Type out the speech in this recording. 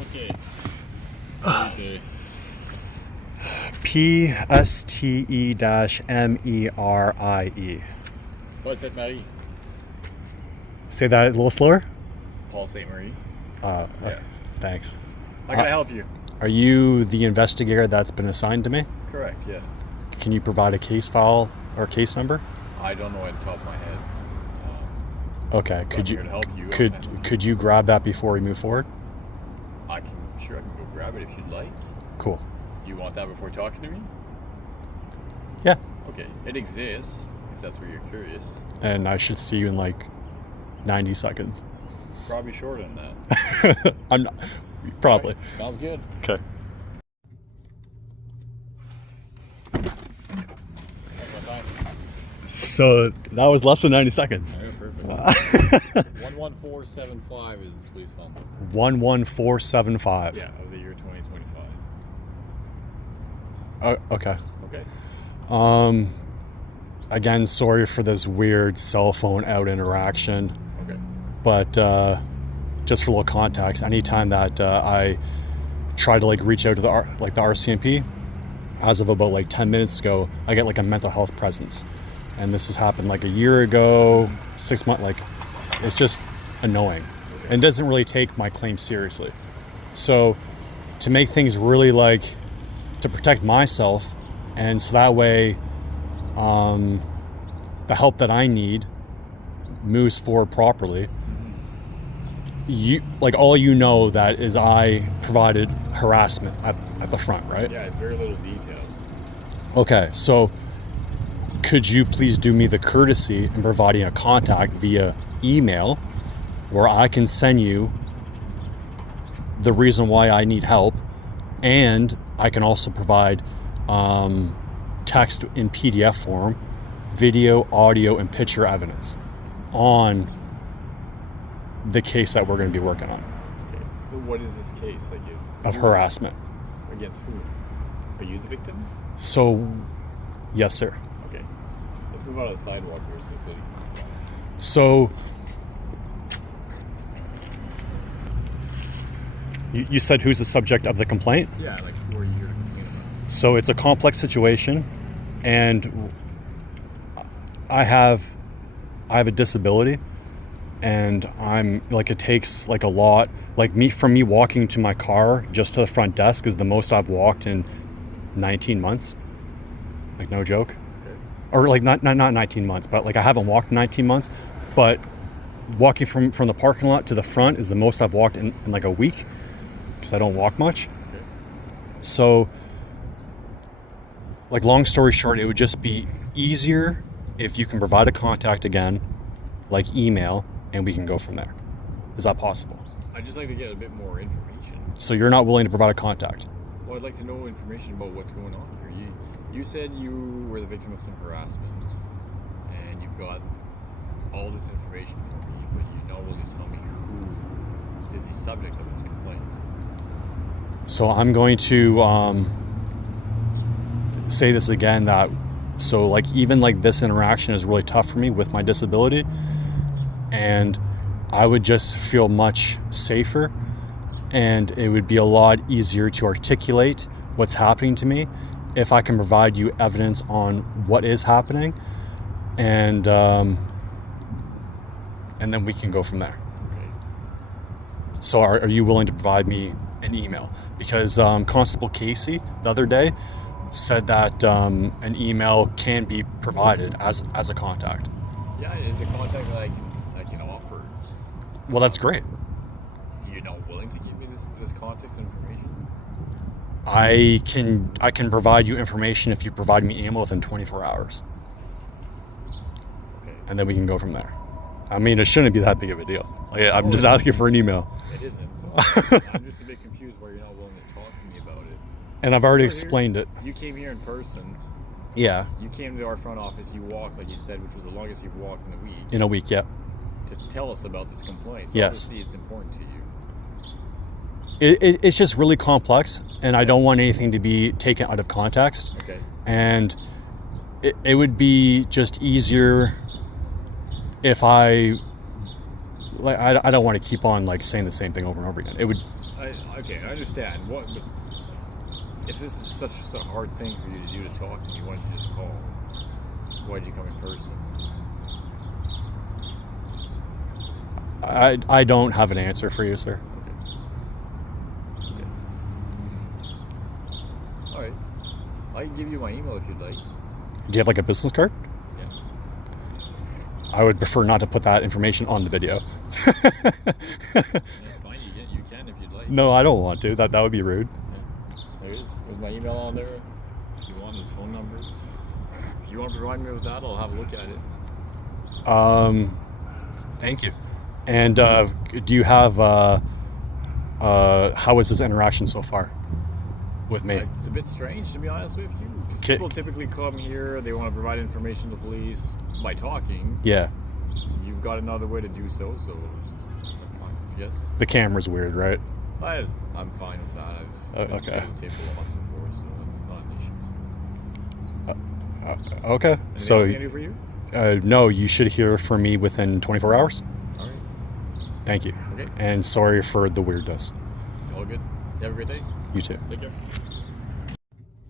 Okay. Okay. PSTE-MERIE. Paul Sainte Marie. Say that a little slower? Paul Sainte Marie. Yeah. Yeah. Thanks. How can I help you? Are you the investigator that's been assigned to me? Correct, yeah. Can you provide a case file or case number? I don't know at the top of my head. Okay. I'm here to help you. Could you grab that before we move forward? I can go grab it if you'd like. Cool. Do you want that before talking to me? Yeah. Okay. It exists, if that's where you're curious. And I should see you in like 90 seconds. Probably shorter than that. I'm not. Probably. Right. Sounds good. Okay. So that was less than 90 seconds. Yeah, perfect. 11475 is the police phone. 11475. Yeah, of the year 2025. Okay. Okay. Again, sorry for this weird cell phone out interaction. Okay. But just for a little context, anytime that I try to reach out to the RCMP, as of about 10 minutes ago, I get a mental health presence. And this has happened a year ago, 6 months. It's just annoying. Okay. And doesn't really take my claim seriously. So to make things really to protect myself, and so that way the help that I need moves forward properly. You all you know that is I provided harassment at the front, right? Yeah, it's very little detail. Okay, so could you please do me the courtesy in providing a contact via email where I can send you the reason why I need help, and I can also provide text in PDF form, video, audio, and picture evidence on the case that we're going to be working on. Okay. But what is this case? Of harassment. Against who? Are you the victim? So, yes, sir. Okay. Let's move out of the sidewalk here so it's letting. So, you said who's the subject of the complaint? Yeah, who are you here to complain about? So it's a complex situation, and I have a disability, and I'm it takes a lot. From me walking to my car just to the front desk is the most I've walked in 19 months. No joke. Okay. Or not 19 months, but I haven't walked in 19 months, but walking from the parking lot to the front is the most I've walked in a week, because I don't walk much. Okay. So long story short, it would just be easier if you can provide a contact again, email, and we can go from there. Is that possible? I'd just like to get a bit more information. So you're not willing to provide a contact? Well, I'd like to know information about what's going on here. You said you were the victim of some harassment, and you've got all this information for me, but you're not willing to tell me who is the subject of this complaint. So I'm going to say this again, that even this interaction is really tough for me with my disability, and I would just feel much safer, and it would be a lot easier to articulate what's happening to me if I can provide you evidence on what is happening, and then we can go from there. Okay. So are you willing to provide me an email? Because Constable Casey the other day said that an email can be provided as a contact. Yeah, it is a contact that I can offer. Well, that's great. You're not willing to give me this context information? I can provide you information if you provide me email within 24 hours. Okay. And then we can go from there. I mean, it shouldn't be that big of a deal. I'm just asking for an email. It isn't. I'm just a bit confused why you're not willing to talk to me about it. And I've already explained it. You came here in person. Yeah. You came to our front office. You walked, like you said, which was the longest you've walked in a week. In a week, yeah. To tell us about this complaint. So Yes. obviously it's important to you. It's just really complex, and I don't want anything to be taken out of context. Okay. And it would be just easier if I like I don't want to keep on like saying the same thing over and over again. It would. Okay, I understand. What? But if this is such a hard thing for you to do to talk to me, why don't you just call? Why'd you come in person? I don't have an answer for you, sir. Okay. All right. I can give you my email if you'd like. Do you have like a business card? Yeah. I would prefer not to put that information on the video. That's fine. You can if you'd like. No, I don't want to. That would be rude. Yeah. There's my email on there. If you want his phone number. If you want to provide me with that, I'll have a look at it. Thank you. And do you have how was this interaction so far with me? It's a bit strange, to be honest with you. Because people typically come here, they want to provide information to police by talking. Yeah. You've got another way to do so, that's fine, I guess. The camera's weird, right? I'm fine with that. I've okay. been taped a lot before, so that's not an issue. Okay. Anything So else I can do for you? no, you should hear from me within 24 hours. All right. Thank you. Okay. And sorry for the weirdness. All good. You have a great day. You too. Take care.